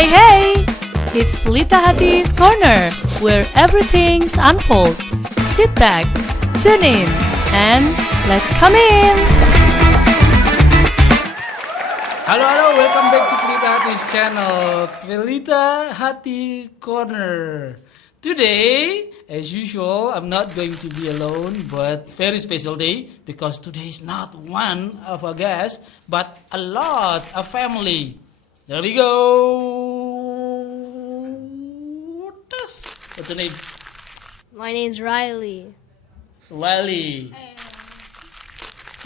Hey, hey! It's Pelita Hati's Corner, where everything's unfold. Sit back, tune in, and let's come in! Halo, welcome back to Pelita Hati's channel, Pelita Hati Corner. Today, as usual, I'm not going to be alone, but very special day because today is not one of a guest, but a lot of family. There we go. What's your name? My name's Riley. Riley.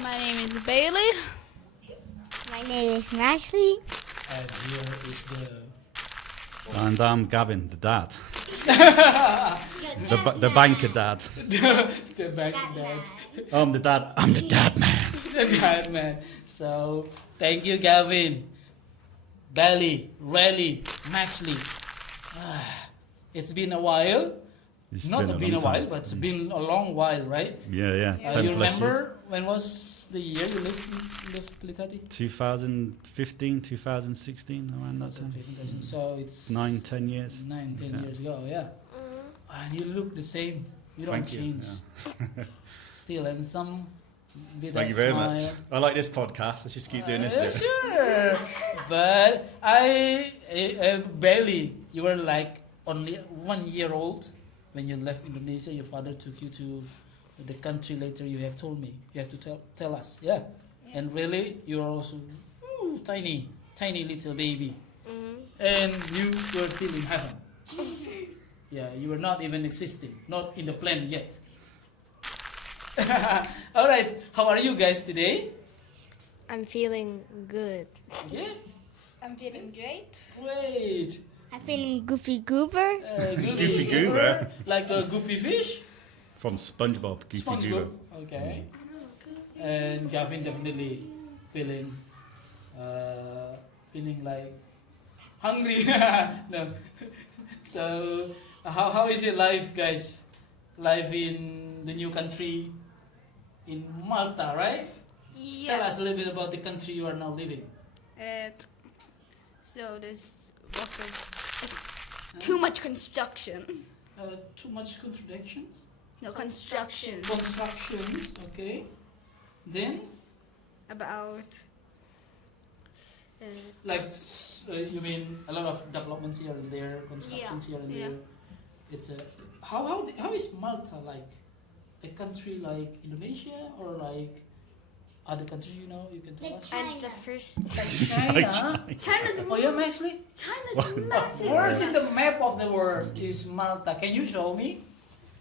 My name is Bailey. My name is Maxley. And here is the... And I'm Gavin, the dad. the banker dad. the back dad. I'm the dad. I'm the dad man. The dad man. So, thank you, Gavin. Bailey, Riley, Maxley. It's been a while. It's Not been been a long while, time. but it's been a long while, right? Yeah. 10 You plus remember when was the year you lived Pelitati? years. 2015, 2016, around that time. So it's 9-10 years. 9-10 Yeah. years ago, yeah. And you look the same. You don't Thank you, change. Still handsome. With Thank that you very smile. much. I like this podcast. Let's just keep doing this Yeah, bit. sure. But Bailey, you were like only 1 year old when you left Indonesia. Your father took you to the country later. You have told me. You have to tell us. Yeah. And really, you're also tiny little baby. And you were still in heaven. Yeah, you were not even existing, not in the plan yet. All right, how are you guys today? I'm feeling good. Yeah, I'm feeling great. great. I'm feeling goofy goober. Goofy Goober. Like a goofy fish. From SpongeBob, Goofy Goober. SpongeBob. Okay. And Gavin definitely feeling like hungry. No. So how is your life, guys? Life in the new country, in Malta, right? Tell us a little bit about the country you are now living. So there's lots of too much construction. Too much contradictions. No construction. Constructions. Okay. Then, About like, you mean a lot of developments here and there, constructions here and Yeah. there. It's a how is Malta like? A country like Indonesia or like other countries? You know, you can tell us. And the first China. China's Oh yeah, actually. China's massive. Where's in the map of the world is Malta? Can you show me?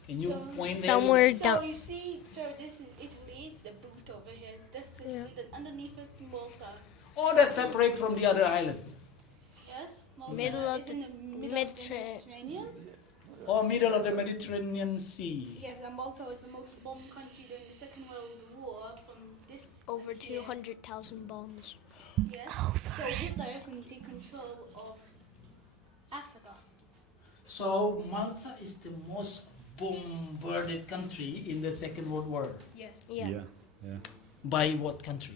Can you point there? somewhere So down. you see, so this is Italy, the boot over here. This is Sweden. Underneath it, Malta. Oh, that's separate from the other island. Yes, Malta Middle of is the in the middle of the Mediterranean. Or middle of the Mediterranean Sea. Yes, and Malta was the most bombed country during the Second World War. From this Over year. 200,000 bombs. Yes. So Hitler can take control of Africa. So Malta is the most bombarded country in the Second World War. Yes. Yeah. By what country?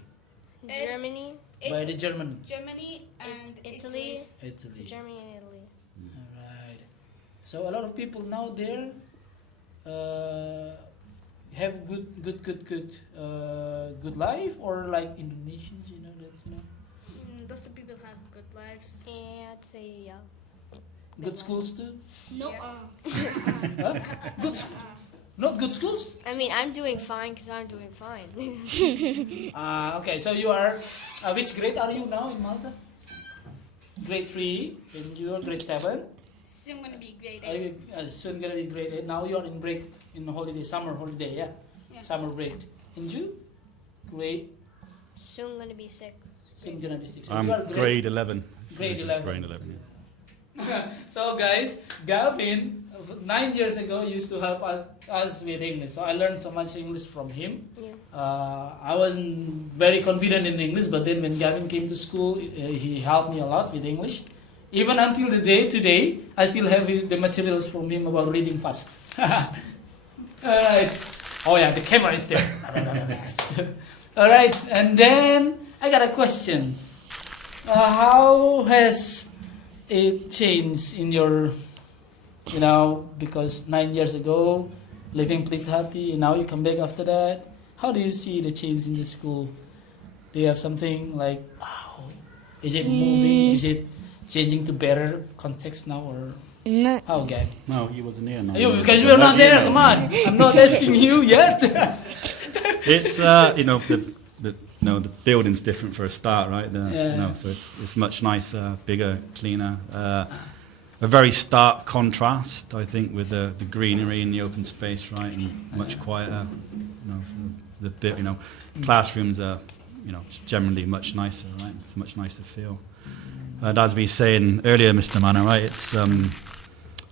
Germany, By the German. Germany and it's Italy, Italy. Germany and Italy. Alright. So a lot of people now there have good life, or like Indonesians, you know that Lots of people have good lives. Yeah, I'd say yeah. good schools too. No. Huh? Good, not good schools. I mean, I'm doing fine because I'm doing fine. Okay. So you are. Which grade are you now in Malta? Grade 3, and you are grade 7. Soon gonna be grade Are 8. you soon gonna be grade 8? Now you are in break, in holiday, summer holiday, yeah? Yeah. Summer break. And you? Grade, Soon gonna be 6. soon gonna be 6. So I'm you are grade 11. Grade 11. Grade 11, yeah. So guys, Gavin, 9 years ago, used to help us with English. So I learned so much English from him. Yeah. I wasn't very confident in English, but then when Gavin came to school, he helped me a lot with English. Even until the day today, I still have the materials from him about reading fast. Alright. Oh yeah, the camera is there. Alright, and then I got a question. How has it changed in your, you know, because 9 years ago, living Plithati, and now you come back after that. How do you see the change in the school? Do you have something like, wow, is it moving? Is it changing to better context now, or No. how, Gavin? No, he wasn't here. No, You, because we're not there, come on. I'm not asking you yet. It's you know the building's different for a start, right? So it's much nicer, bigger, cleaner. A very stark contrast, I think, with the greenery and the open space, right, and much quieter. Classrooms are generally much nicer, right? It's a much nicer feel. And as we were saying earlier, Mr. Mana, right? It's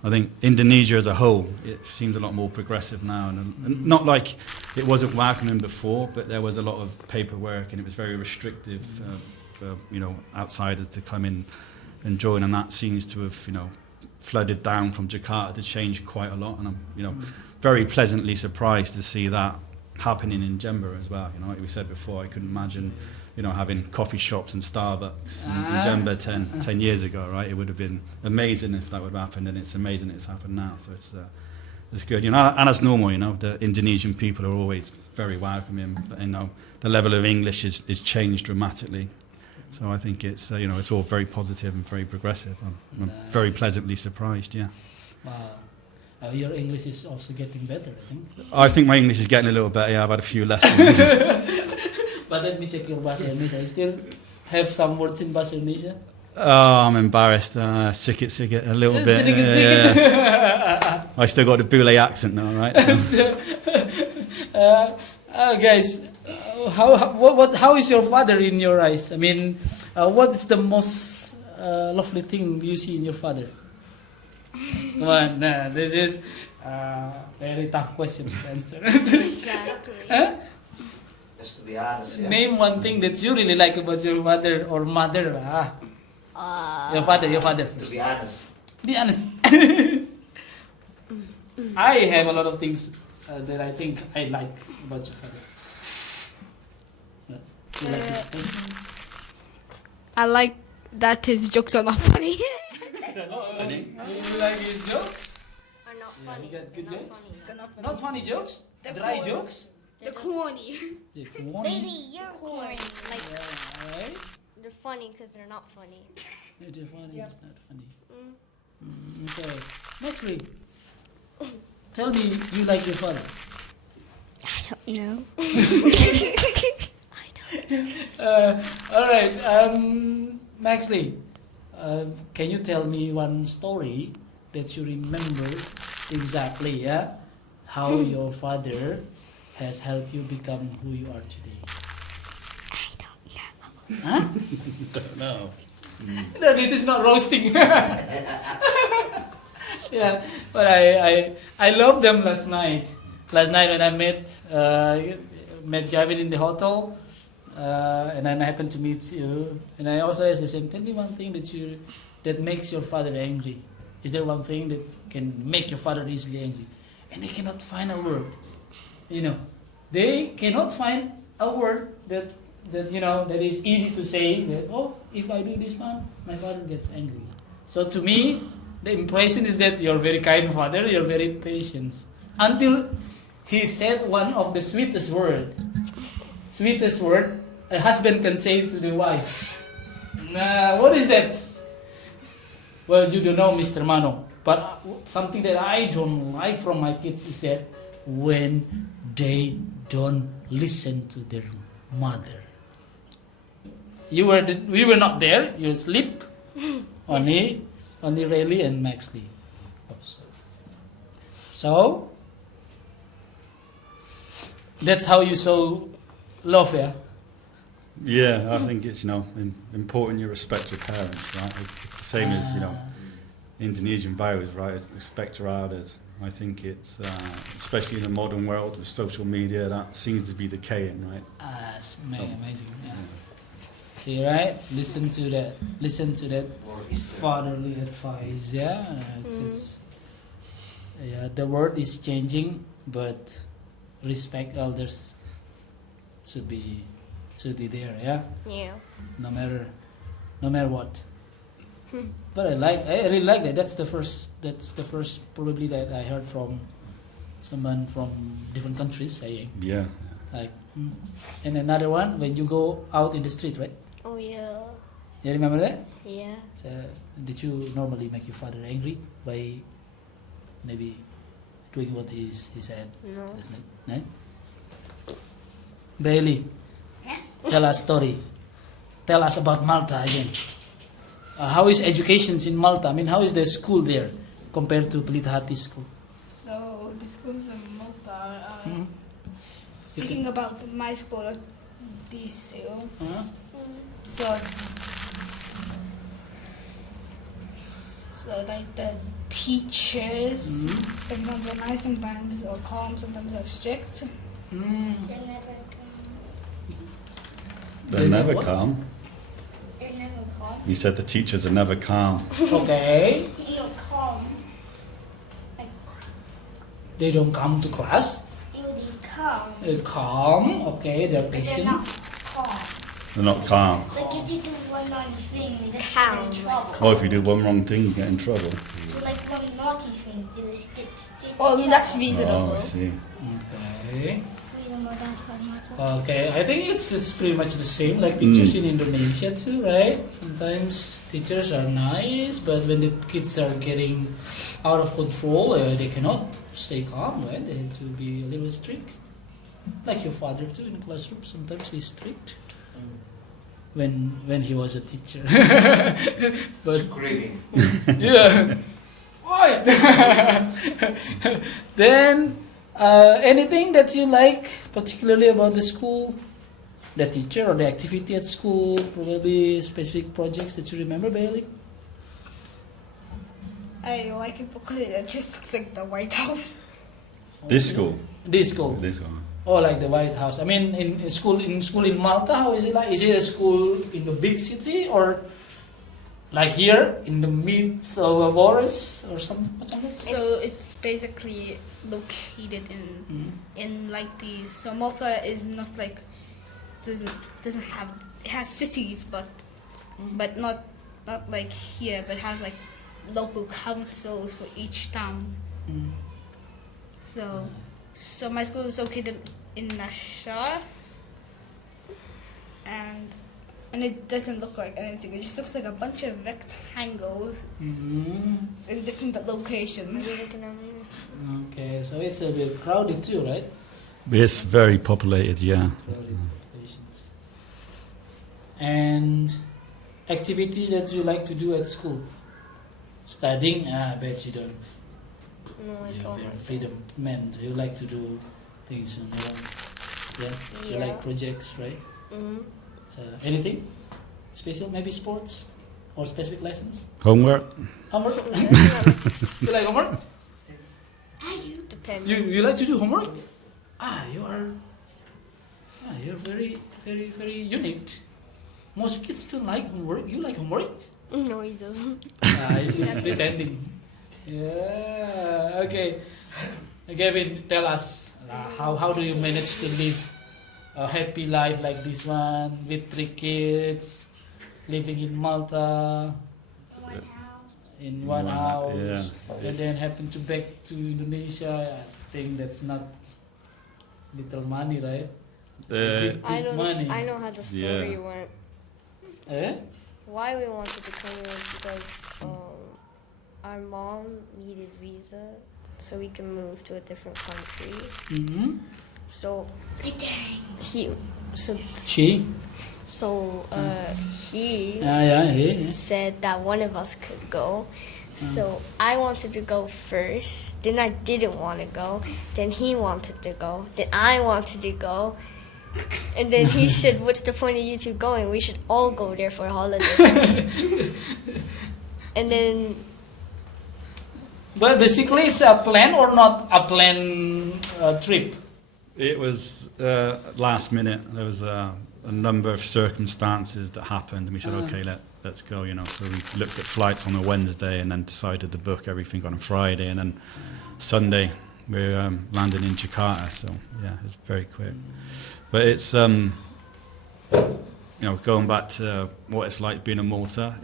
I think Indonesia as a whole, it seems a lot more progressive now, and not like it wasn't welcoming before, but there was a lot of paperwork, and it was very restrictive for outsiders to come in and join, and that seems to have flooded down from Jakarta to change quite a lot, and I'm very pleasantly surprised to see that happening in Jember as well. Like we said before, I couldn't imagine having coffee shops and Starbucks in Jember 10 years ago, right? It would have been amazing if that would have happened, and it's amazing it's happened now. So it's good, and as normal, the Indonesian people are always very welcoming, but the level of English is changed dramatically. So I think it's it's all very positive and very progressive. I'm very pleasantly surprised. Yeah. Wow. Your English is also getting better, I think. I think my English is getting a little better. Yeah, I've had a few lessons. But let me check your Bahasa Indonesia. You still have some words in Bahasa Indonesia? Oh, I'm embarrassed. Sikit, a little bit. Yeah. I still got the Bule accent now, right? So. Guys, how is your father in your eyes? I mean, what is the most lovely thing you see in your father? Come on, this is very tough questions to answer. Exactly. Huh? Just to be honest, yeah. Name one thing that you really like about your father or mother. Your father. To be honest. Be honest. I have a lot of things that I think I like about your father. You like his patience? I like that his jokes are not funny. You like his jokes? Are not Yeah, funny. you got good They're not jokes? funny. They're not funny. Not funny jokes? They're Dry corny. jokes? They're just- corny. Yeah, corny. Baby, you're corny. Like, Alright. they're funny because they're not funny. Yeah, they're funny, Yep. it's not funny. Mm. Okay. Next week. Tell me you like your father. I don't know. Alright, Maxley, can you tell me one story that you remember exactly, how your father has helped you become who you are today? I don't know. Huh? No. No, this is not roasting. Yeah, but I loved them last night. Last night when I met Gavin in the hotel, and then I happened to meet you, and I also asked the same. Tell me one thing that makes your father angry. Is there one thing that can make your father easily angry? And they cannot find a word. They cannot find a word that is easy to say. That if I do this one, my father gets angry. So to me, the impression is that you're very kind father. You're very patient. Until he said one of the sweetest word a husband can say to the wife. What is that? Well, you don't know, Mr. Mano. But something that I don't like from my kids is that when they don't listen to their mother. We were not there. You sleep. Only Rayleigh and Maxley. So that's how you show love, yeah. Yeah, I think it's important you respect your parents, right? It's the same as Indonesian values, right? Respect your elders. I think it's especially in the modern world with social media that seems to be decaying, right? It's amazing. Yeah. See, right? Listen to that fatherly advice. Yeah, it's the world is changing, but respect elders should be there. Yeah. Yeah. No matter what. But I really like that. That's the first probably that I heard from someone from different countries saying Yeah. like. And another one when you go out in the street, right? Oh yeah. You remember that? Yeah. So, did you normally make your father angry by maybe doing what he said? No. Last night? No? Bailey, tell us story. Tell us about Malta again. How is education in Malta? I mean, how is the school there compared to Pelita Hati school? So the schools in Malta. Mhm. Speaking about my school at DCU. Huh? So like the teachers, sometimes are nice, sometimes are calm, sometimes are strict. Mm. They're never calm. They're never calm. You said the teachers are never calm. Okay. You're calm. They don't come to class. You're calm. Calm. Okay, they're But they're patient. not calm. They're not calm. Like if you do one wrong thing, you just get in trouble. Or if you do one wrong thing, you get in trouble. Like one naughty thing, you just get straight. Well, I mean that's Oh, reasonable. I see. Okay. Freedom or that's what matters. Okay, I think it's pretty much the same like teachers in Indonesia too, right? Sometimes teachers are nice, but when the kids are getting out of control, they cannot stay calm, right? They have to be a little strict. Like your father too in the classroom, sometimes he's strict. When he was a teacher. But Screaming. yeah. Why? Then anything that you like particularly about the school, the teacher or the activity at school, probably specific projects that you remember, Bailey? I like it because it just looks like the White House. This school. This school. This one. Oh, like the White House. I mean, in school in Malta, how is it like? Is it a school in the big city or like here in the midst of a forest or something? So it's basically located in like the so Malta is not like doesn't have it has cities but not like here but has like local councils for each town. Mm. So my school is located in Nasha and it doesn't look like anything. It just looks like a bunch of rectangles in different locations. Okay, so it's a bit crowded too, right? It's very populated, yeah. Crowded populations. And activities that you like to do at school? Studying? I bet you don't. No, I You're don't. very freedom man. You like to do things on your own. Yeah? You like projects, right? Mm-hmm. So anything special? Maybe sports or specific lessons? Homework? Homework? You like homework? I do. Depends. You like to do homework? You're very, very, very unique. Most kids don't like homework. You like homework? No, he doesn't. He's just pretending. Yeah. Okay. Gavin, tell us how do you manage to live a happy life like this one with 3 kids, living in Malta One house. in one house, yeah. and then happen to back to Indonesia? I think that's not little money, right? Big money. I know how the story Yeah. went. Eh? Why we wanted to come here is because our mom needed visa so we can move to a different country. Mm-hmm. So he Yeah. said that one of us could go. So I wanted to go first. Then I didn't want to go. Then he wanted to go. Then I wanted to go. And then he said, "What's the point of you two going? We should all go there for a holiday." And then But basically, it's a plan or not a plan trip? It was last minute. There was a number of circumstances that happened, and we said, "Okay, let's go." You know, so we looked at flights on a Wednesday, and then decided to book everything on a Friday, and then Sunday we landed in Jakarta. So yeah, it's very quick. But it's going back to what it's like being in Malta.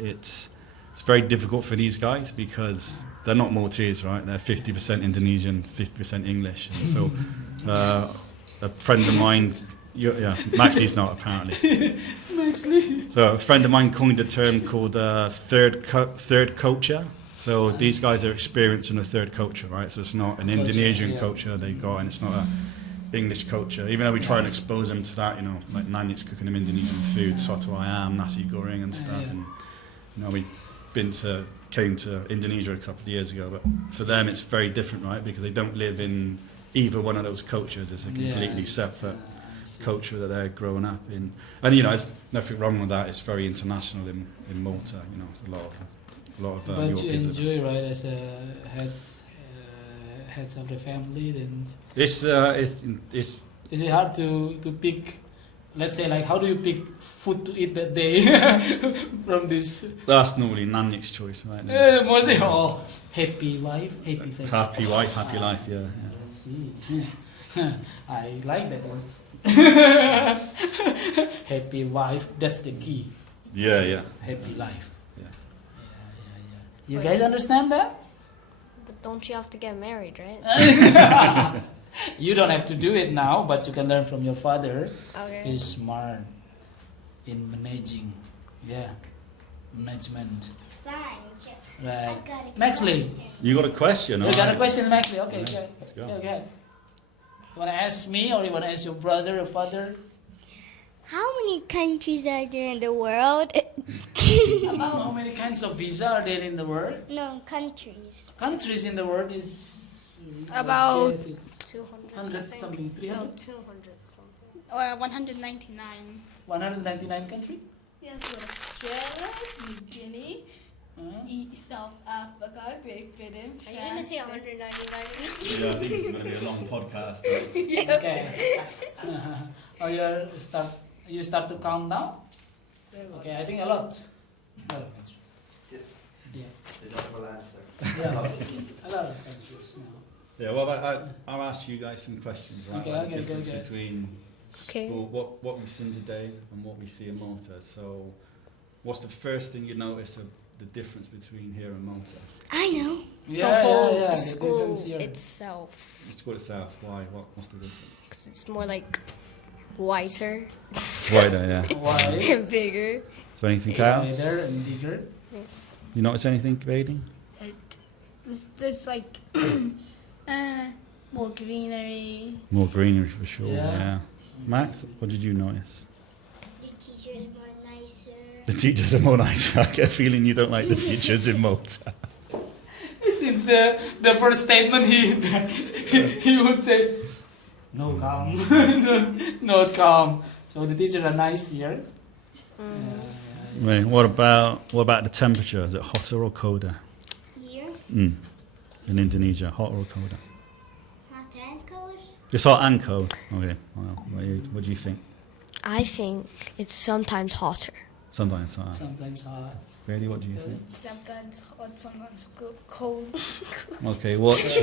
it's very difficult for these guys because they're not Maltese, right? They're 50% Indonesian, 50% English. And so a friend of mine, Maxie's not apparently. So a friend of mine coined a term called third culture. So these guys are experiencing a third culture, right? So it's not an Indonesian culture they got, and it's not a English culture. Even though we try and expose them to that, like Nanya's cooking them Indonesian food, soto ayam, nasi goreng and stuff. And we came to Indonesia a couple of years ago, but for them it's very different, right? Because they don't live in either one of those cultures. It's a completely separate culture that they're growing up in. And there's nothing wrong with that. It's very international in Malta. A lot of. But you enjoy, right, as a heads of the family, then. It's Is it hard to pick? Let's say, like, how do you pick food to eat that day from this? That's normally Nanya's choice, right? Mostly, happy wife, happy family. Happy wife, happy life. Yeah. I see. I like that word. Happy wife, that's the key. Yeah. Happy life. Yeah. You guys understand that? But don't you have to get married, right? You don't have to do it now, but you can learn from your father. Okay. He's smart in managing. Yeah. Management. Right. Maxley, You got a question? you got a question, Maxley? Okay, Yeah, go. let's go. Okay. You want to ask me or you want to ask your brother or father? How many countries are there in the world? How many kinds of visa are there in the world? No, countries. Countries in the world is About yes, it's 100 something, 300, 200 something. or 199. 199 country. Yes, Australia, New Guinea, South Africa, Great Britain, Are you going to say 199? Yeah, I think it's going to be a long podcast. Okay. You start to count now. Okay, I think a lot. A lot of countries. This Yeah, the double answer. yeah, a lot of countries now. Yeah, well, I'll ask you guys some questions, right? Okay, Like okay, the difference okay. between Okay. school, what we've seen today and what we see in Malta. So, what's the first thing you notice of the difference between here and Malta? I know. The the school difference here. itself. The school itself, why? What's the difference? 'Cause it's more like whiter Wider, yeah. Why? and bigger. Is there anything else? Wider and bigger. You notice anything, Baden? There's like more greenery. More greenery for sure. Yeah. Yeah. Max, what did you notice? The teacher is more nicer. The teachers are more nice. I get a feeling you don't like the teachers in Malta. Since the first statement he would say no calm, no calm. So the teachers are nice here. Right. What about the temperature? Is it hotter or colder? Here, In Indonesia, hotter or colder? hot and cold. It's hot and cold. Okay. Well, what do you think? I think it's sometimes hotter. Sometimes hot. Sometimes hot. Really, what do you think? Sometimes hot, sometimes cold. Okay. What's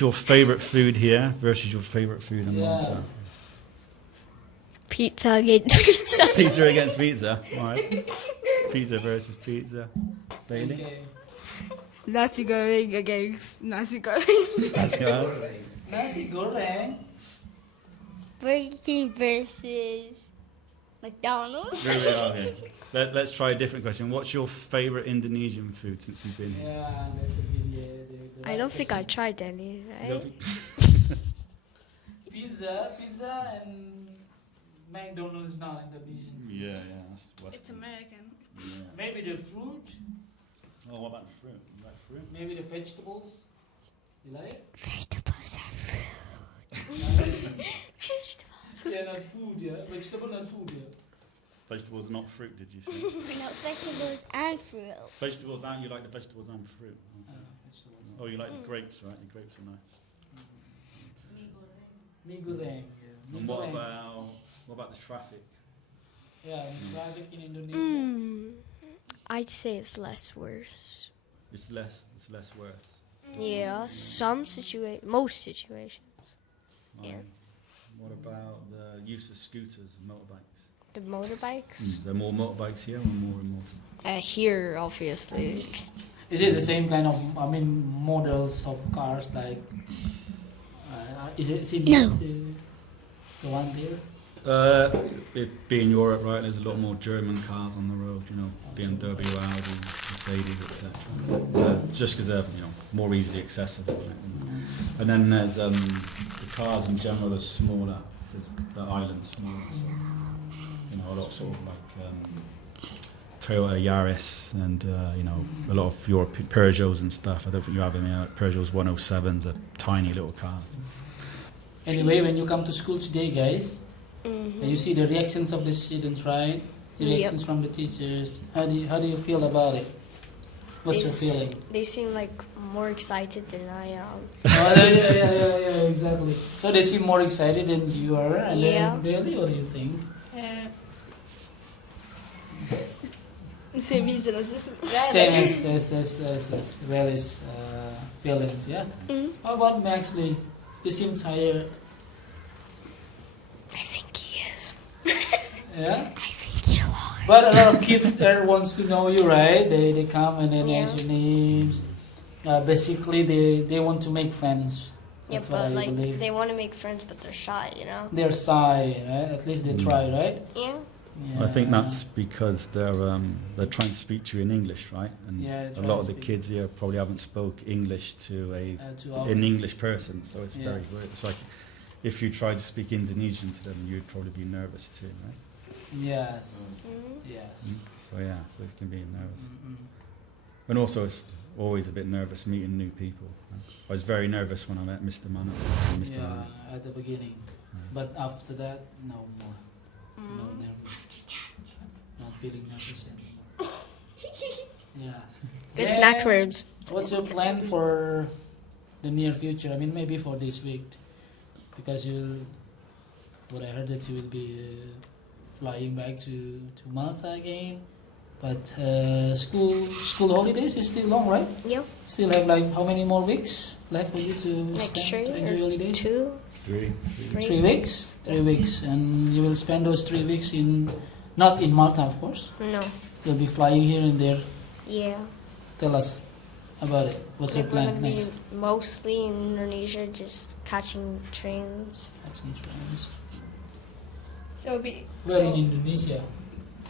your favourite food here versus your favourite food in Malta? Pizza against pizza. Pizza against pizza. All right. Pizza versus pizza. Bailey. Okay. Nasi goreng against nasi goreng. Let's go. Nasi goreng. Burger King versus McDonald's. Really? Okay. Let's try a different question. What's your favourite Indonesian food since we've been here? Yeah, that's a good. I don't think I tried any, You right? don't think- Pizza and McDonald's is not Indonesian. Yeah. That's It's Western. American. Yeah. Maybe the fruit, Oh, what about the fruit? You like fruit? maybe the vegetables. You like it? Vegetables are fruit. Yeah, not food, yeah. Vegetable, not food, yeah. Vegetables are not fruit, did you say? No, vegetables and fruit. Vegetables and you like the vegetables and fruit. Okay. Vegetables. Oh, you like the grapes, right? The grapes are nice. Mee goreng, yeah. And what about the traffic? Yeah, and traffic in Indonesia. I'd say it's less worse. It's less worse. Yeah, most situations. Yeah. What about the use of scooters and motorbikes? the motorbikes. Is there more motorbikes here or more in Malta? Here, obviously. Is it the same kind of, I mean, models of cars like? Is it similar to the one there? It being Europe, right? There's a lot more German cars on the road. You know, BMW, Audi, Mercedes, etc. Just because they're more easily accessible. Right? And then there's the cars in general are smaller. The island's smaller. So, a lot sort of like Toyota Yaris and a lot of European Peugeots and stuff. I don't think you have any Peugeots 107s. Are tiny little cars. Anyway, when you come to school today, guys, and you see the reactions of the students, right? The reactions from the teachers. How do you feel about it? What's your feeling? They seem like more excited than I am. Yeah, exactly. So they seem more excited than you are. And then, Bailey, what do you think? Same reason as this guy. Same as Bailey's feelings, yeah? How about Maxley? You seem tired. I think he is. Yeah? I think you are. But a lot of kids there wants to know you, right? They come and then ask your names. Basically, they want to make friends. That's what I believe. They want to make friends, but they're shy, They're shy, right? At least they try, right? Yeah. I think that's because they're trying to speak to you in English, right? And a lot of the kids here probably haven't spoke English to an English person, so it's very weird. It's like if you try to speak Indonesian to them, you'd probably be nervous too, right? Yes. Yes. So you can be nervous. And also it's always a bit nervous meeting new people. Right? I was very nervous when I met Mr. Manor and Mr. Manor. At the beginning. But after that, no more. No nervous. Not feeling nervous anymore. Yeah. Good snack words. What's your plan for the near future? I mean, maybe for this week, because what I heard that you will be flying back to Malta again. But school holidays is still long, right? Yep. Still have like how many more weeks left for you to Next year, enjoy holidays? 2. 3 weeks. 3 weeks, and you will spend those 3 weeks not in Malta, of course. No. You'll be flying here and there. Yeah. Tell us about it. What's your plan We're going to next? be mostly in Indonesia, just catching trains. Catching trains. Where in Indonesia?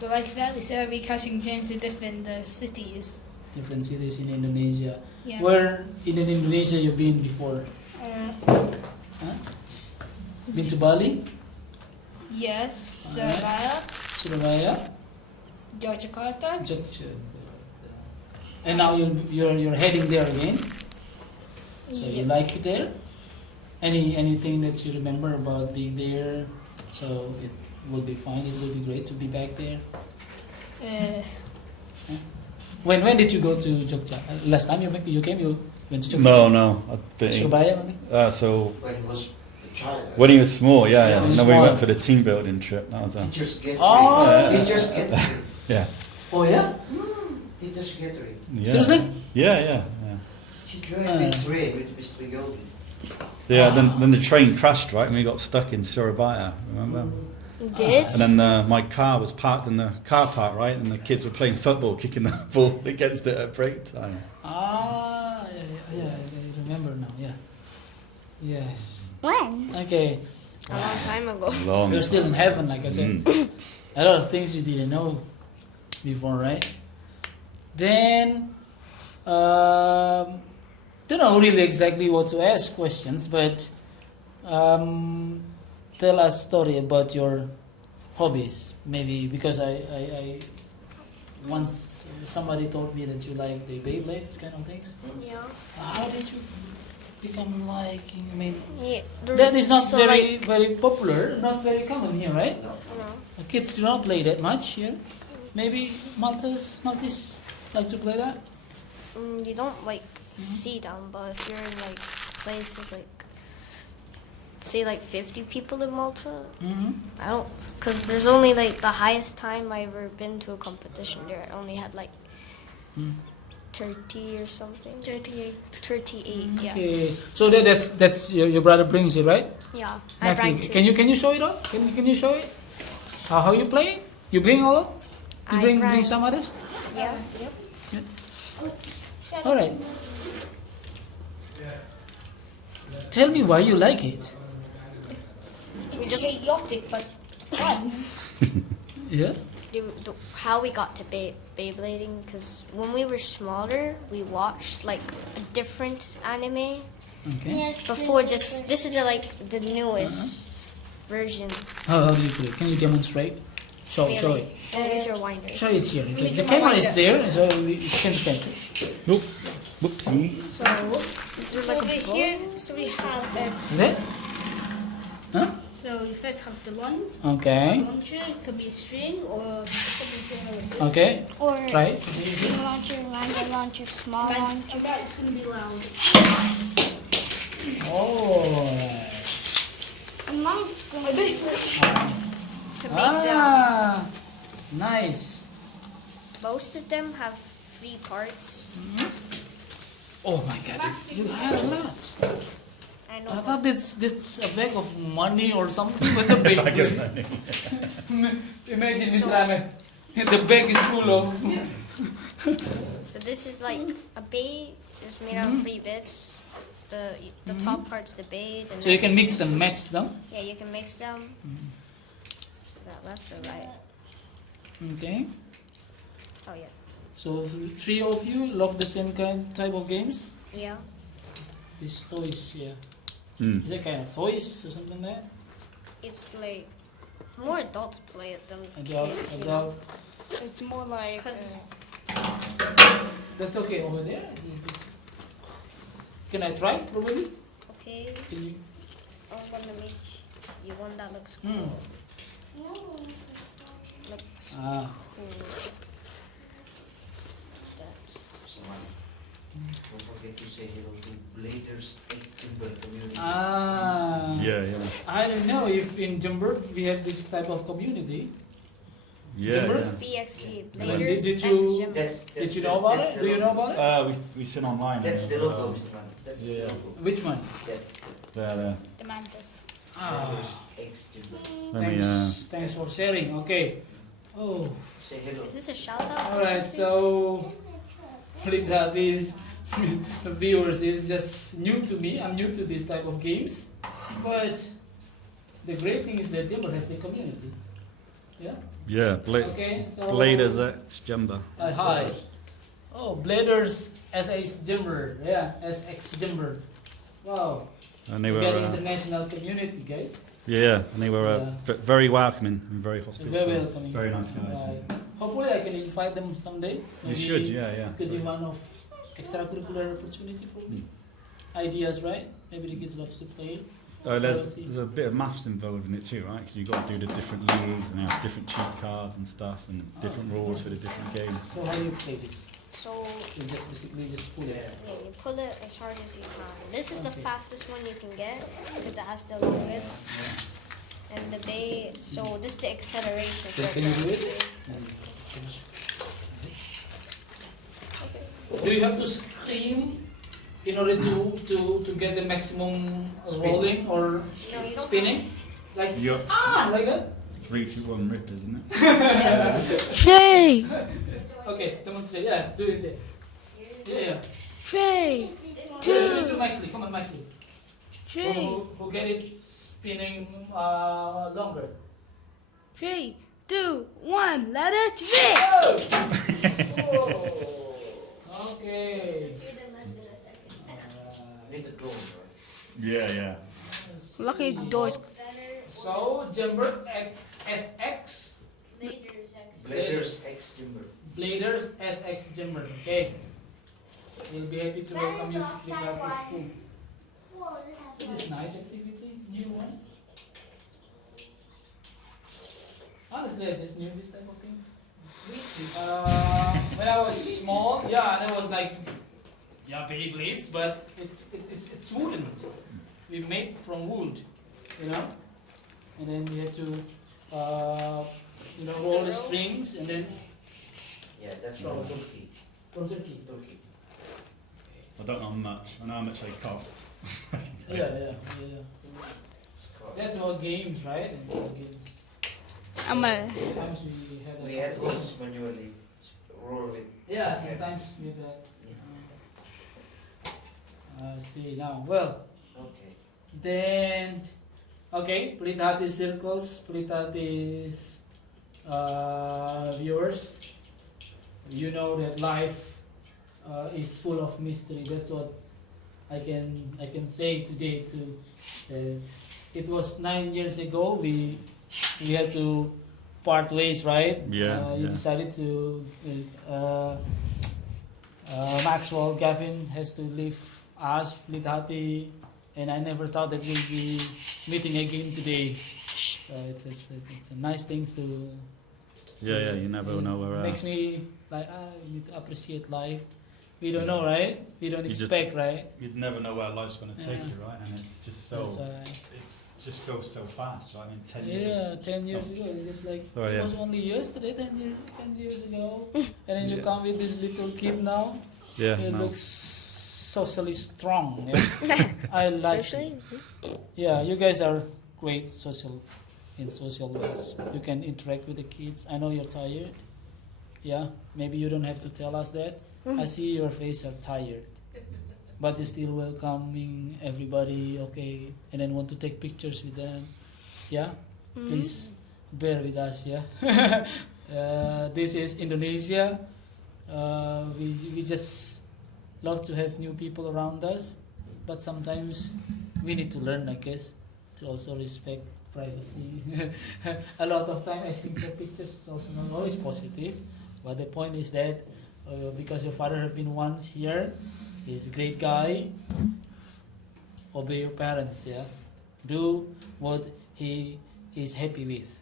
So like Valley said, I'll be catching trains to different cities. Different cities in Indonesia. Yeah. Where in Indonesia you've been before? Been to Bali? Yes, Surabaya, Surabaya? Yogyakarta. And now you're heading there again. So you like it there? Anything that you remember about being there? So it will be fine. It will be great to be back there. When did you go to Jogja? Last time you came, you went to Jogja? No. I think, Surabaya, maybe? so When he was a child. when he was small, yeah. when he was And then we small. went for the team building trip. That was Teachers get Oh. Teachers get yeah. Oh yeah? Teachers gathering. Yeah. Seriously? Yeah. She joined the train with Mr. Yogi. Yeah, then the train crashed, right, and we got stuck in Surabaya, remember? Did? And then my car was parked in the car park, right, and the kids were playing football, kicking the ball against it at break time. Yeah, I remember now, yeah. Yes. When? Okay. A long time ago. Long. You're still in heaven, like I said. A lot of things you didn't know before, right? Then, don't know really exactly what to ask questions, but tell us story about your hobbies, maybe, because I once somebody told me that you like the Beyblades kind of things. Yeah. How did you become like? I mean, Yeah. that is not so very popular, not very common here, right? No. The kids do not play that much here. Maybe Maltese like to play that. You don't see them, but if you're in places say 50 people in Malta, I don't, because there's only the highest time I ever been to a competition there. I only had 30 or something. 38. 38, yeah. Okay, so that's your brother brings it, right? Yeah, I Maxi, bring two. can you show it off? Can you show it? How you playing? You bring a lot? You I bring bring- some others? Yeah. All right. Tell me why you like it. It's chaotic but fun. Yeah. How we got to Beyblading, because when we were smaller, we watched like a different anime. Okay. Yes. Before this is the newest version. How do you play? Can you demonstrate? Show it. Don't use your winder. Show it here. me The do my camera is winder. there, so we can spend it. Nope. Whoopsie. So is there So like over a bow? here, so we have Is that? Huh? so you first have the one Okay. launcher. It could be a string or something like this. Okay. Or Try it. big launcher, rounded launcher, small Like, launcher. that it's gonna be loud. Oh. And mine's gonna be To make them, Ah. Nice. most of them have 3 parts. Oh my God. You had a lot. I know. I thought that's a bag of money or something with a big bag. Imagine this ramen. The bag is full of. So this is like a bay. It's made out of 3 bits. The top part's the bay. The So you can next- mix and match them. Yeah, you can mix them. Is that left or right? Okay. Oh yeah. So 3 of you love the same type of games. Yeah. These toys, yeah. Hmm. Is that kind of toys or something like that? It's like more adults play it than Adult, kids. adult. It's more like Because That's okay over there. Can I try? Probably. okay, Can you? I'm gonna make you one that looks cool. Hmm. Looks Ah. cool. That. Samana. Don't forget to say hello to Bladers and Timber community. Ah. Yeah, yeah. I don't know if in Jember we have this type of community. Yeah, Timber? yeah. BXG When Bladers did you- X Gym. Did you know about it? Do you know about it? We sit online. That's and, the logo, Mr. Man. That's Yeah. the logo. Which one? That There. the mantis. Ah. Bladers X Timber. Let me, Thanks for sharing. Okay. Oh. Say hello. Is this a shout out? All right. So, Flita, these viewers is just new to me. I'm new to this type of games, but the great thing is that Jember has the community. Yeah. yeah, Okay. So. Bladers X Jumper. Hi. Oh, Bladers SX Jember. Yeah, SX Jember. Wow. And they We were, got international community, guys. yeah, and they were very welcoming and very So hospitable. very welcoming. Very nice guys. Right. Hopefully, I can invite them someday. You Maybe should, yeah, yeah. Could be one of extracurricular opportunity for me. Ideas, right? Maybe the kids love to play. There's a bit of maths involved in it too, right? Because you've got to do the different leagues and they have different cheat cards and stuff and different rules for the different games. So how do you play this? So You just basically just pull it. yeah, you pull it as hard as you can. This is the Okay. fastest one you can get because it has the longest. And the bay, so this is the acceleration. So for can you do the- it? Do you have to scream in order to get the maximum rolling or No, you don't. spinning? Like Yup. like that? 3, 2, 1 rip, isn't it? Shay, Okay, demonstrate. Yeah, do it there. Yeah, yeah. Shay, Do it to Maxley. Come on, Maxley. Shay, Who get it spinning longer? 3, 2, 1, let it rip. Oh. Okay. Need a drone, right? Yeah, yeah. Lucky the doors. So, Jember SX. Bladers X Timber. Bladers SX Jember. Okay. We'll be happy to welcome you to the school. This is nice activity. New one. Honestly, I just knew this type of things. When I was small, yeah, there was like, yeah, baby blades, but it's wooden. We made from wood, you know, and then we had to, roll the strings and then Yeah, that's from Turkey. from Turkey. Turkey. I don't know much. I know how much they cost. Yeah. It's called. That's all games, right? And all games. I'm a. Sometimes we had We had homes manually roll it. Yeah, sometimes with that. See now. Well, Okay. then okay. Pelita Hati circles, Pelita Hati's viewers. You know that life is full of mystery. That's what I can say today too. That it was 9 years ago. We had to part ways, right? Yeah, You yeah. decided to. Maxwell, Gavin has to leave us, Pelita Hati, and I never thought that we'd be meeting again today. It's a nice thing to. Yeah, you never know where. Makes me like we need to appreciate life. We don't know, right? We don't You just- expect, right? You'd never know where life's going to take Yeah. you, right? And it's just so. That's why. It just goes so fast. Right? I mean, 10 years. Yeah, 10 years ago, it's just like Sorry, it yeah. was only yesterday, 10 years ago, and then you Yeah. come with this little kid now. Yeah. He no. looks socially strong. Yeah? I like. Socially? Yeah, you guys are great in social ways. You can interact with the kids. I know you're tired. Yeah, maybe you don't have to tell us that. I see your face are tired, but you're still welcoming everybody. Okay, and then want to take pictures with them. Yeah, please bear with us. Yeah, this is Indonesia. We just love to have new people around us, but sometimes we need to learn, I guess, to also respect privacy. A lot of time I think the pictures is also not always positive, but the point is that because your father has been once here, he's a great guy. Obey your parents, yeah. Do what he is happy with,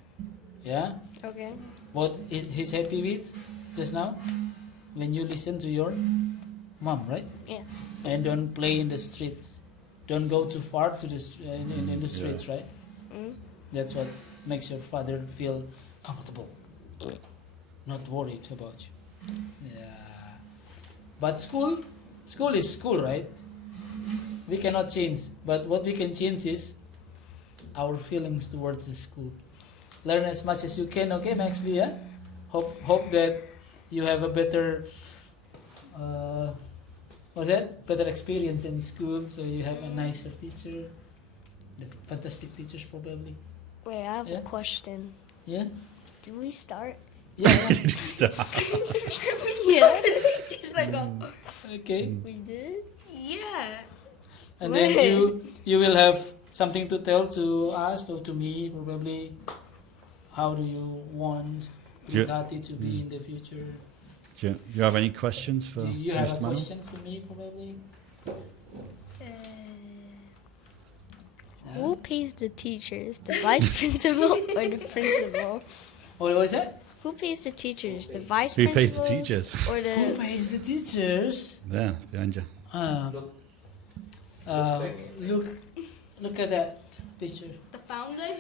yeah. Okay. What is he's happy with just now? When you listen to your mom, right? Yeah. And don't play in the streets. Don't go too far to the in the streets, right? Mm. That's what makes your father feel comfortable, not worried about you. Yeah. But school is school, right? We cannot change, but what we can change is our feelings towards the school. Learn as much as you can, okay, Maxley? Yeah. Hope that you have a better. What's that? Better experience in school, so you have a nicer teacher, the fantastic teachers probably. Wait, I have Yeah. a question. Yeah. Did we start? Yeah. Yeah. Just like Okay. We did? yeah. And then you will have something to tell to us or to me probably. How do you want Yeah. Tati to be in the future? Do you have any questions for Do you have Mr. Mano? questions to me probably? Who pays the teachers? The vice principal or the principal? What was that? Who pays the teachers? The vice Who pays principal? the teachers? Or Who the pays the teachers? There, behind you. Look at that picture. The founder.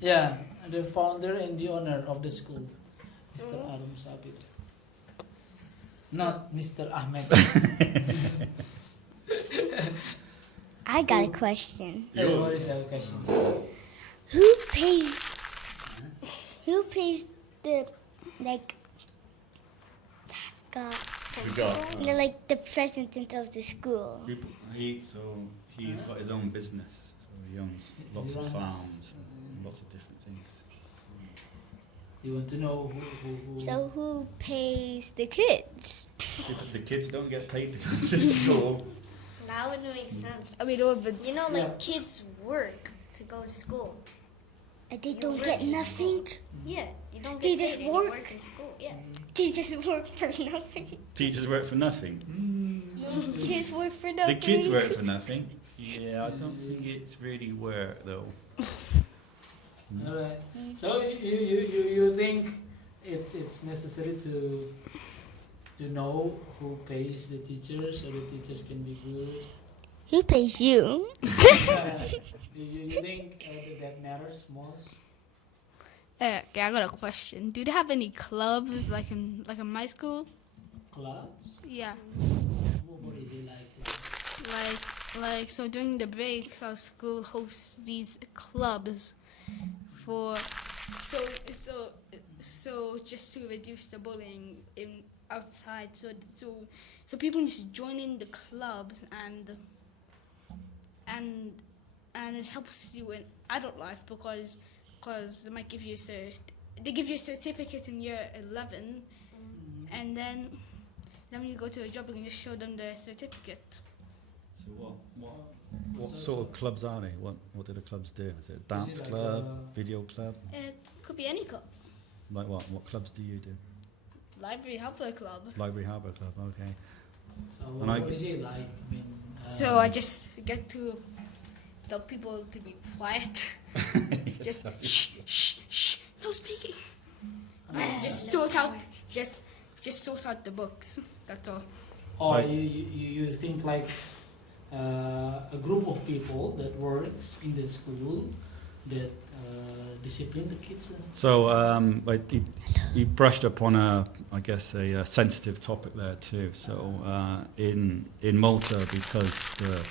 Yeah, the founder and the owner of the school, Mr. Arum Sabit. Not Mr. Ahmed. I got a question. Hey, what is our question? Who pays the like the president of the school? He's got his own business, so he owns lots of farms and lots of different things. You want to know who So who pays the kids? The kids don't get paid to come to school. that wouldn't make sense. I mean, no, but You know, like kids work to go to school. They You don't work get in nothing. Yeah, you don't They get just paid and work. you work in school. Yeah. They just work for nothing. Teachers work for nothing. Kids work for The nothing. kids work for nothing. Yeah, I don't think it's really work though. Alright. So you think it's necessary to know who pays the teachers so the teachers can be good? Who pays you? Do you think that matters most? okay, I got a question. Do they have any clubs like in my school? Clubs? Yeah. What is it like? Like so during the breaks, our school hosts these clubs for so just to reduce the bullying in outside, so people need to join in the clubs and it helps you in adult life because they might give you they give you a certificate in year 11, and then when you go to a job you can just show them the certificate. So what sort of clubs are they? What do the clubs do? Is it a dance like club, video club? It could be any club. Like what? What clubs do you do? Library Helper Club. Library Harbour Club, okay. So And I what g- is it like? I mean, So I just get to tell people to be quiet. Just shh, shh, shh, no speaking. And just sort out the books. That's all. or Like- you think like a group of people that works in the school that discipline the kids. So you brushed upon a sensitive topic there too. So in Malta, because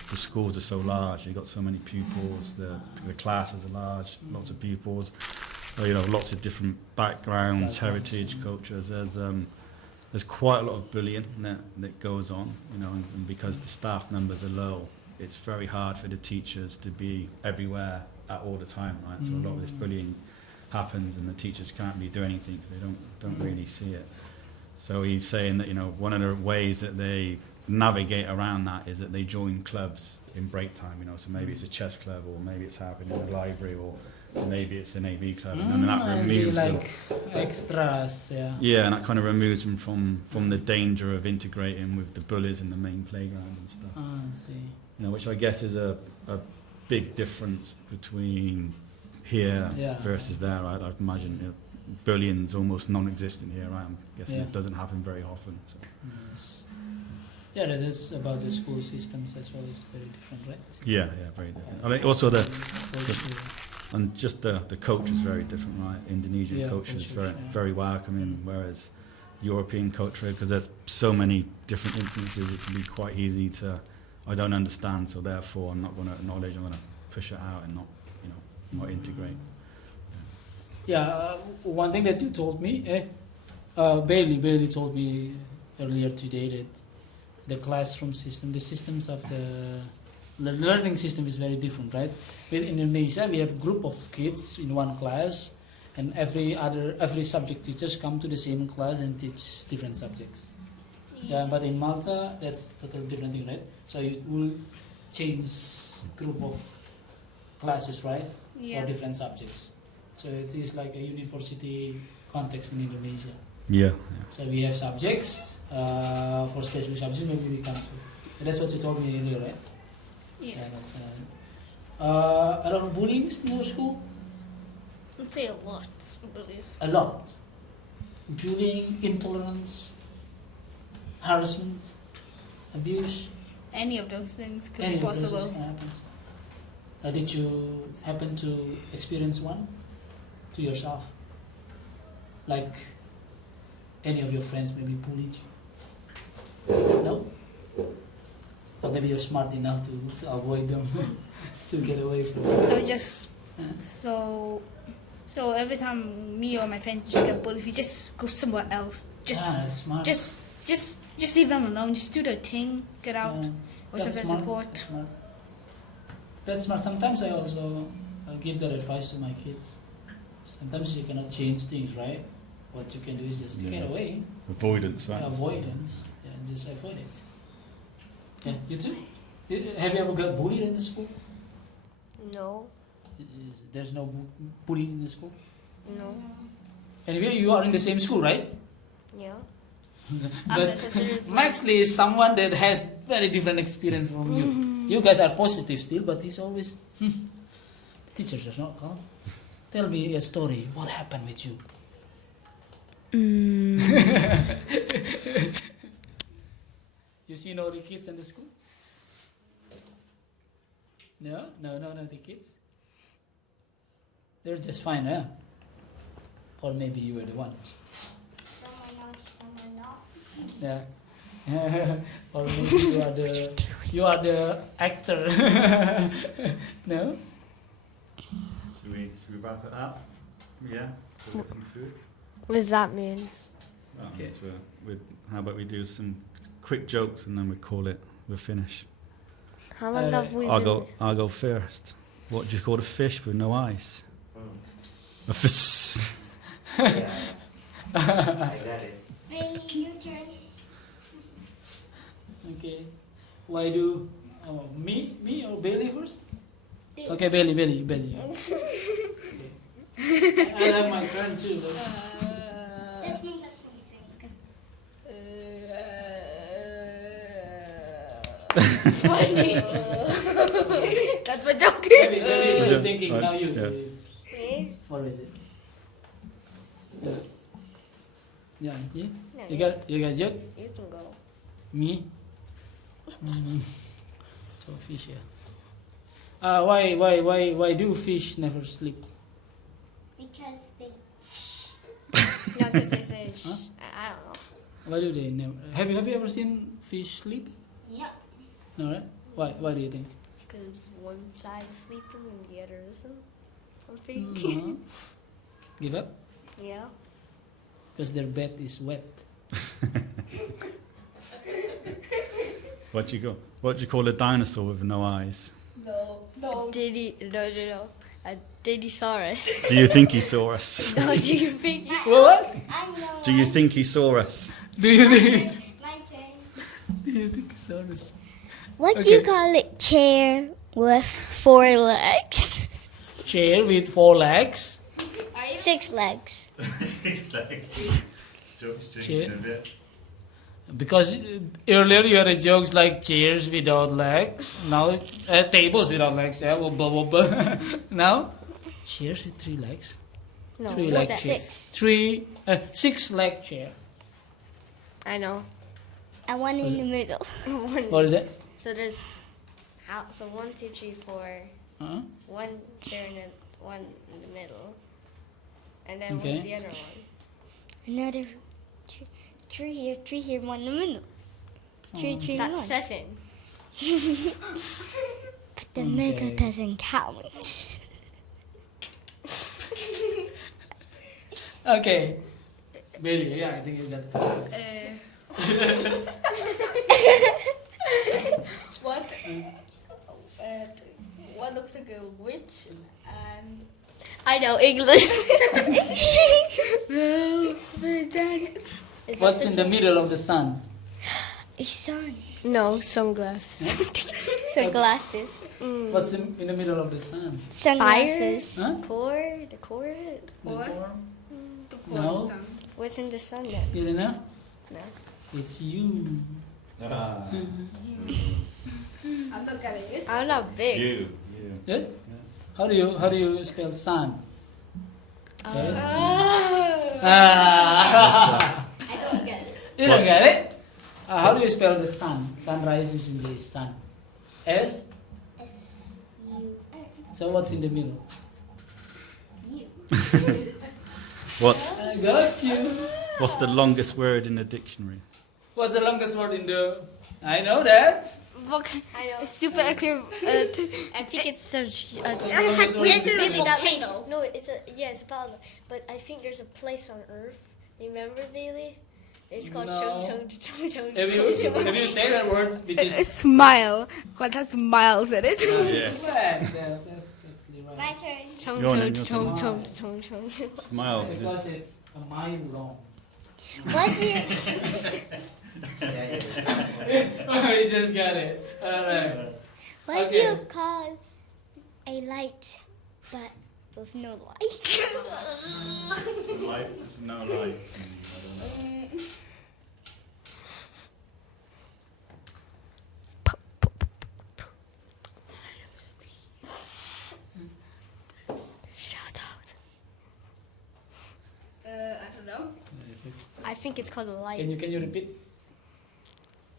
the schools are so large, you've got so many pupils, the classes are large, lots of pupils, lots of different backgrounds, heritage, cultures. There's quite a lot of bullying that goes on, and because the staff numbers are low, it's very hard for the teachers to be everywhere at all the time, right? So a lot of this bullying happens, and the teachers can't really do anything because they don't really see it. So he's saying that one of the ways that they navigate around that is that they join clubs in break time. So maybe it's a chess club, or maybe it's happening in a library, or maybe it's an AV club, and then that removes them. like extras, yeah. Yeah, and that kind of removes them from the danger of integrating with the bullies in the main playground and stuff. I see. Which I guess is a big difference between here versus there. Right? I'd imagine bullying's almost non-existent here. Right? I'm guessing Yeah. it doesn't happen very often. So. Yes. Yeah, that is about the school systems as well. Is very different, right? Yeah, very different. I mean, also Culture. and just the culture is very different, right? Indonesian Yeah, culture is culture, very welcoming, whereas European culture, because there's so many different influences, it can be quite easy to, I don't understand, so therefore I'm not going to acknowledge, I'm going to push it out and not integrate. Yeah, one thing that you told me, Bailey told me earlier today that the classroom system, the systems of the learning system is very different, right? In Indonesia, we have group of kids in one class, and every subject teachers come to the same class and teach different subjects. Yeah, but in Malta, that's totally different thing, right? So you will change group of classes, right? For Yes. different subjects. So it is like a university context in Indonesia. Yeah. So we have subjects, for specific subjects maybe we come to. That's what you told me earlier, right? Yeah. That's a lot of bullying in your school? I'd say a lot of bullies. A lot. Bullying, intolerance, harassment, abuse. Any of those things could Any be of those possible. can happen. Did you happen to experience one to yourself? Like any of your friends maybe bullied you? No? Or maybe you're smart enough to avoid them, to get away from them. So just Yeah. so every time me or my friends just get bullied, we just go somewhere else. That's smart. Just leave them alone. Just do their thing. Get out. Yeah. Or That's sometimes smart. report. That's smart. That's smart. Sometimes I also give that advice to my kids. Sometimes you cannot change things, right? What you can do is just to get away. Avoidance, right? Avoidance. Yeah, just avoid it. Yeah, you too? Have you ever got bullied in the school? No, There's no bullying in the school? no, Anyway, you are in the same school, right? yeah. But Considers Maxley is someone that has very different experience from you. You guys are positive still, but he's always, the teachers does not come. Tell me a story. What happened with you? You see no the kids in the school? No, the kids. They're just fine, huh? Or maybe you were the one. Some are naughty, some are not. Yeah. Or maybe you are the actor. No? Should we wrap it up? Yeah. We'll get some food. What does that mean? Okay. So how about we do some quick jokes and then we call it. We're finished. How long have we been? I'll go first. What do you call a fish with no eyes? Mm. A fish. Yeah. I got it. Bailey, your turn. Okay. Why do me or Bailey first? Bailey. Okay, Bailey. Okay. I have my turn too. but- Just make up something. Funny. That's my joke. Bailey is Yeah. thinking Right, now. You. yeah. Me? What is it? Yeah. Yeah. No, You got joke? you can go. Me? So fish, yeah. Why do fish never sleep? Because they. No, because they say, Huh? I don't know. Why do they never? Have you ever seen fish sleep? No. No, right? Why do you think? Because one side is sleeping and the other isn't. Something. Mhm. Give up? Yeah. Because their bed is wet. What do you call a dinosaur with no eyes? No. No. A Diddysaurus. Do you think he saw us? No, do you think you What? I know. Do you think he saw us? Do you think? My turn. Do you think it's honest? What do you Okay. call it? Chair with 4 legs? Chair with 4 legs. 6 legs. Chair. Because earlier you had jokes like chairs without legs. Now tables without legs. Yeah, blah blah blah. Now chairs with 3 legs. No, 3 leg chair. 6. 6 leg chair. I know. And one in the middle. What is it? So there's so 1, 2, 3, 4. Uh-huh. 1 chair and then 1 in the middle. And then Okay. what's the other one? Another 3 here, 1 in the middle. 3, That's 1. 7. But the middle Okay. doesn't count. Okay. Bailey, yeah, I think you got it. What? What looks like a witch and I know English. What's in the middle of the sun? A sun. No, sunglasses. Sunglasses. What's in the middle of the sun? Sunglasses. Huh? Core? The core? The Or? core? the No. cold sun. What's in the sun then? You don't know? No. It's you. I'm not getting it. I'm not big. You. Yeah? How do you spell sun? Yes. Ah. I don't get it. You don't get it? How do you spell the sun? Sun rises in the sun. S? S-U. So what's in the middle? You. What's I got you. what's the longest word in the dictionary? What's the longest word in the... I know that. I know. It's super clear. I think it's so. What's the longest word in the- Really, that no, it's a volcano. But I think there's a place on Earth. Remember, Bailey? It's called No. Chong. If you say that word, which is... Smile. What has miles in it? Yes. Correct. Yeah, that's totally right. My turn. Chong. Go on then, your turn. Chong. Smile. Because it's a mile long. What do you... Yeah. You just got it. Alright. What do Okay. you call a light but with no light? Light. There's no light. Shout out. I don't know. I think it's called a light. Can you repeat?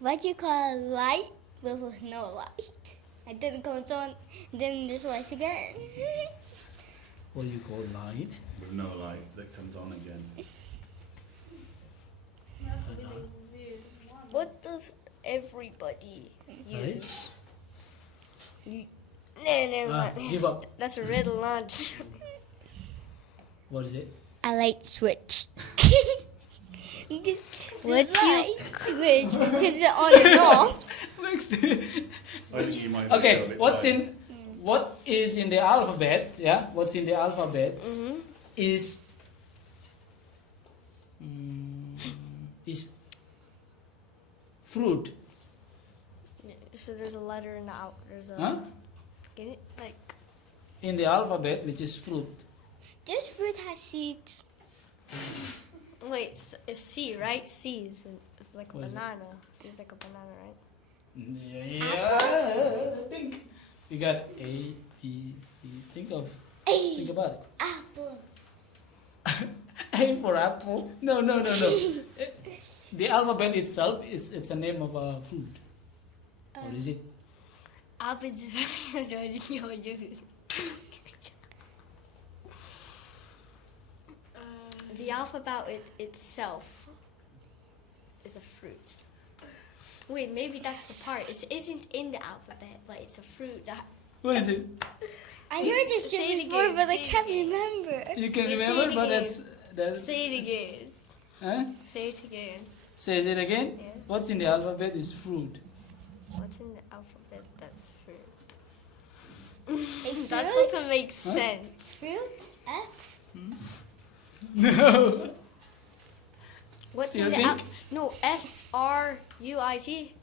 What do you call a light but with no light? And then it comes on, then there's light again. What do you call light? With no light that comes on again. What does everybody Right? use? Never mind. Give up. That's a riddle lunch. What is it? I like switch. What's like switch? Because it's on and off. Okay, what is in the alphabet? Yeah, what's in the alphabet is fruit. So there's a letter in the out. There's a. Huh? Get it? Like. In the alphabet, which is fruit. This fruit has seeds. Wait, it's C, right? C is it's like a What is it? banana. C is like a banana, right? Yeah, I think you got A, B, C. Think about it. Apple. A for apple? No. The alphabet itself, it's a name of a food. What is it? Apple is the alphabet itself is a fruit. Wait, maybe that's the part. It isn't in the alphabet, but it's a fruit. What is it? I heard this Say shit it before, again, but I say it can't again. remember. You can Say remember, it but again. that's Say it again. huh? Say it again. Say it again. Yeah. What's in the alphabet is fruit. What's in the alphabet that's fruit? It's That fruit? doesn't make sense. Fruit? F? No. What's You in the think? no F-R-U-I-T?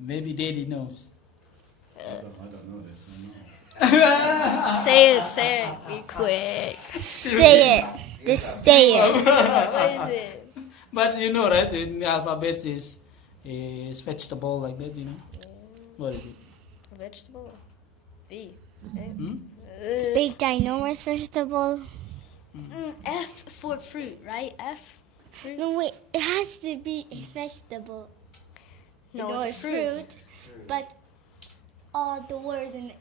Maybe Daddy knows. I don't know this. Say it. Be quick. Say it. Just say it. What is it? But you know, right? In the alphabet is vegetable like that. You know. What is it? A vegetable? B. Hmm? Big ginormous vegetable. F for fruit, right? F. Fruit. No, wait. It has to be a vegetable. No, it's a fruit. But all the words in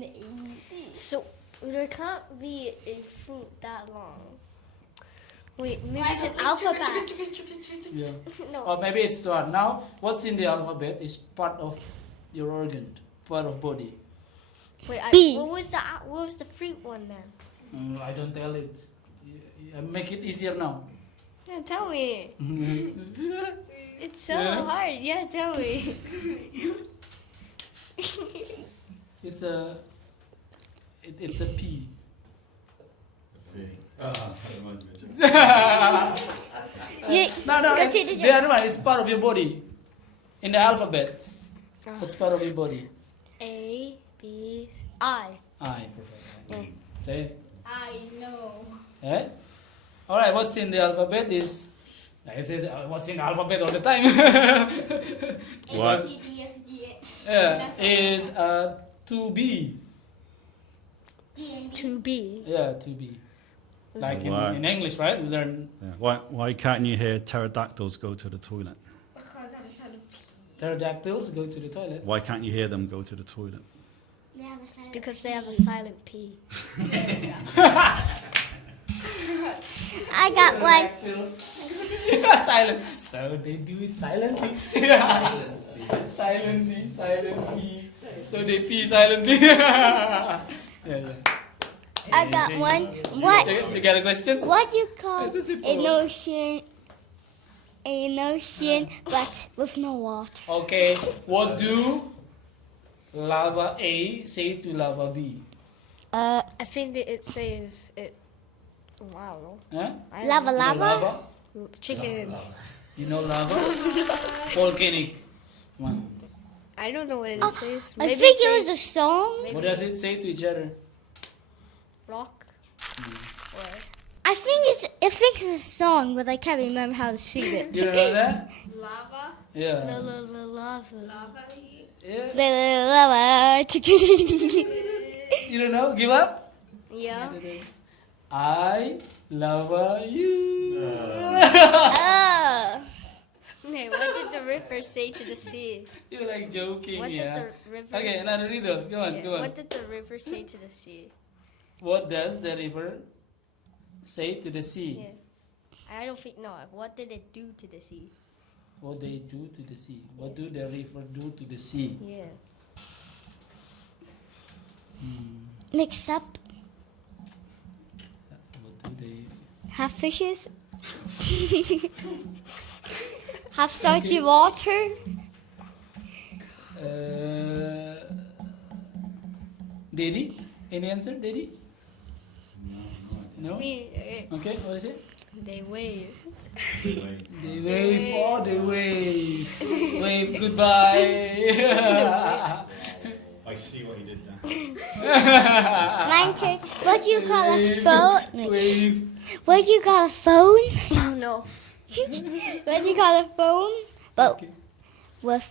the ABC. So there can't be a fruit that long. Wait, maybe it's an alphabet. Yeah. No. Or maybe it's the one. Now, what's in the alphabet is part of your organ, part of body. Wait, B. what was the fruit one then? I don't tell it. I make it easier now. Yeah, tell me. It's so Yeah. hard. Yeah, tell me. It's a P. No, Continue. the other one is part of your body. In the alphabet, what's part of your body? A, B, I. I, perfect. Say, I know. eh? All right. What's in the alphabet is. It says what's in the alphabet all the time. What? A, C, D, F, G, Yeah, is 2B. D, and B. 2B. Yeah, 2B. Like Why? in English, right? We learn Yeah. Why can't you hear pterodactyls go to the toilet? Because that is how to pee. pterodactyls go to the toilet. Why can't you hear them go to the toilet? They have a It's silent because P. they have a silent P. I got one. Silent. So they do it silently. Silently. So they pee silently. yeah. I got one. What? You got a question? What do you call It's a simple an one. ocean? An ocean, but with no water. Okay. What do lava A say to lava B? I think that it says it. Wow. Huh? I don't Lava, You know lava. know. Chicken. You know lava? Volcanic one. I don't know what it says. I Maybe think it was a says song. What does it say to each other? rock. Or I think it's a song, but I can't remember how to sing it. You don't know that? Lava. Yeah. lava. Lava. Yeah. Lava. You don't know? Give up? Yeah. I love you. Oh. Okay, what did the river say to the sea? You're like joking, What yeah. did the river Okay, another riddles. Go on, yeah, go on. What did the river say to the sea? What does the river say to the sea? Yeah. I don't think no. What did it do to the sea? What they do to the sea? What do the river do to the sea? Yeah. Mix up. they? Have fishes. Have salty water. Daddy? Any answer, Daddy? No? Me, Okay, what is it? they wave. They wave. Oh, they wave. Wave goodbye. I see what he did there. Mine turn. What do you call a phone? Wave. What do you call a phone? Oh no. What do you call a phone? But Okay. with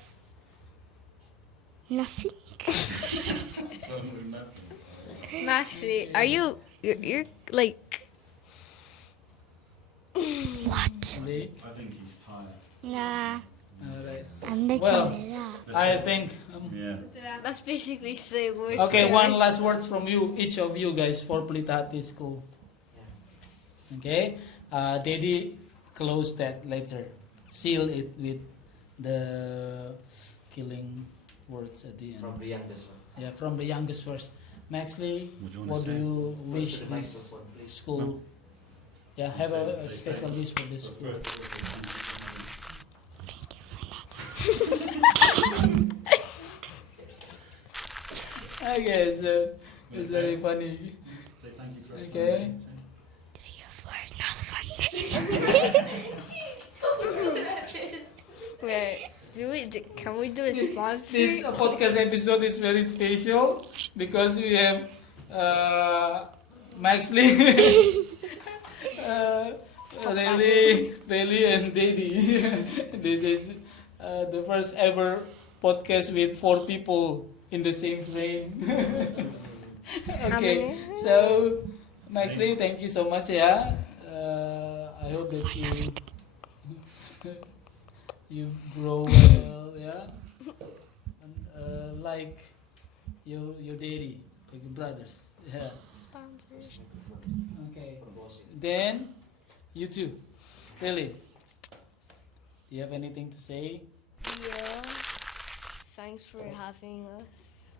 nothing. Maxley, are you're like What? Late. I think he's tired. Nah, Alright. I'm making Well, it up. I think. Yeah. that's basically saying words. Okay, for one us. last word from you, each of you guys, for Pelitahati School. Okay, Daddy, close that letter. Seal it with the killing words at the end. From the youngest one. Yeah, from the youngest first. Maxley, What do you want what to do say? you Close wish to the this microphone, please. school? Yeah, have a special wish for this school. Okay, so it's very funny. Say thank you for Okay. Wait, can we do a sponsor? This podcast episode is very special because we have Maxley, Lily, Bailey, and Daddy. This is the first ever podcast with 4 people in the same frame. Okay, many? so Maxley, thank you so much. Yeah, I hope that you grow well. Yeah, and, like your daddy, like your brothers. Yeah. Sponsors. Okay. Then you too, Lily. Do you have anything to say? Yeah. Thanks for having us.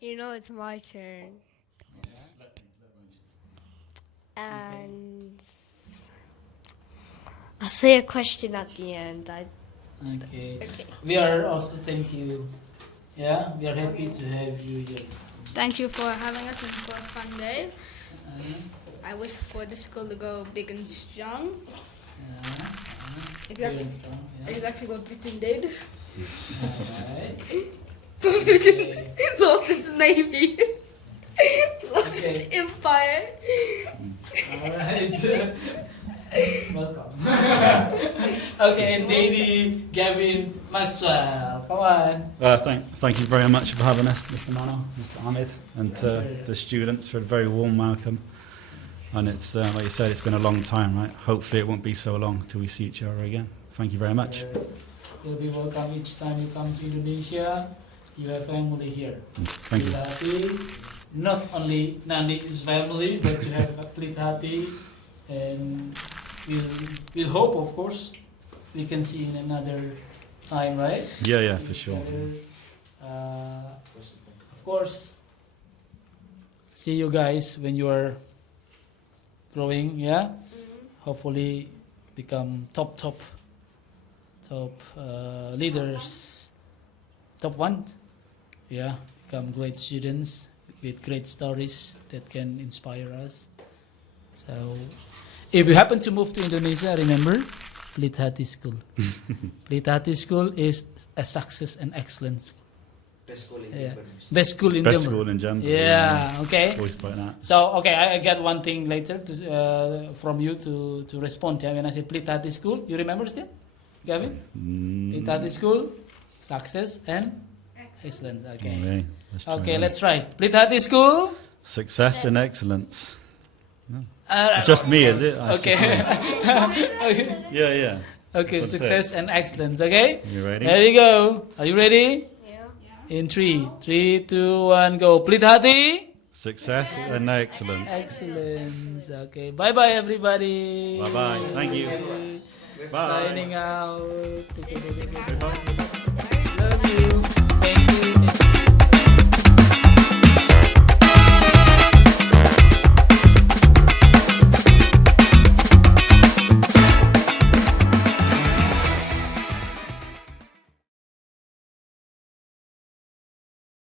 You know it's my turn. And I'll say a question at the end. Okay. Okay. We are also thank you. Yeah, we are happy to have you here. Thank you for having us and for a fun day. Uh, I wish for the school to go big and strong. Very Exactly, strong, yeah. exactly what Britain did. Alright. Britain Okay. lost its navy, lost Okay. its empire. Alright. Welcome. Okay, and Daddy, Gavin Maxwell. Come on. Thank you very much for having us, Mr. Mano, Mr. Ahmed, and the students for a very warm welcome. And it's, like you said, it's been a long time, right? Hopefully it won't be so long till we see each other again. Thank you very much. You'll be welcome each time you come to Indonesia. You have family here. Thank you. Pelitahati. Not only Nani is family, but you have a Pelitahati. And we'll hope, of course, we can see in another time, right? Yeah, for sure. Of course, see you guys when you are growing, yeah? Hopefully become top leaders, top 1, yeah? Become great students with great stories that can inspire us. So, if you happen to move to Indonesia, remember Pelitahati School. Pelitahati School is a success and excellence. Best school in Yeah. Jember. Best school in Best Jember. school in Jember. Yeah. Okay. Always point that. So okay, I get one thing later to, from you to respond. Yeah, when I say Pelitahati School, you remember still, Gavin? Pelitahati School, success and excellence. Okay. Okay, let's try. Pelitahati School. Success and excellence. Just me, is it? Okay. Okay. Yeah. Okay. What's Success and excellence. Okay. You ready? There you go. Are you ready? Yeah. In 3, 2, 1, go. Pelitahati. Success and excellence. Excellence. Okay. Bye bye everybody. Bye-bye. Thank you. Okay. Bye. Signing out. Bye. Love you.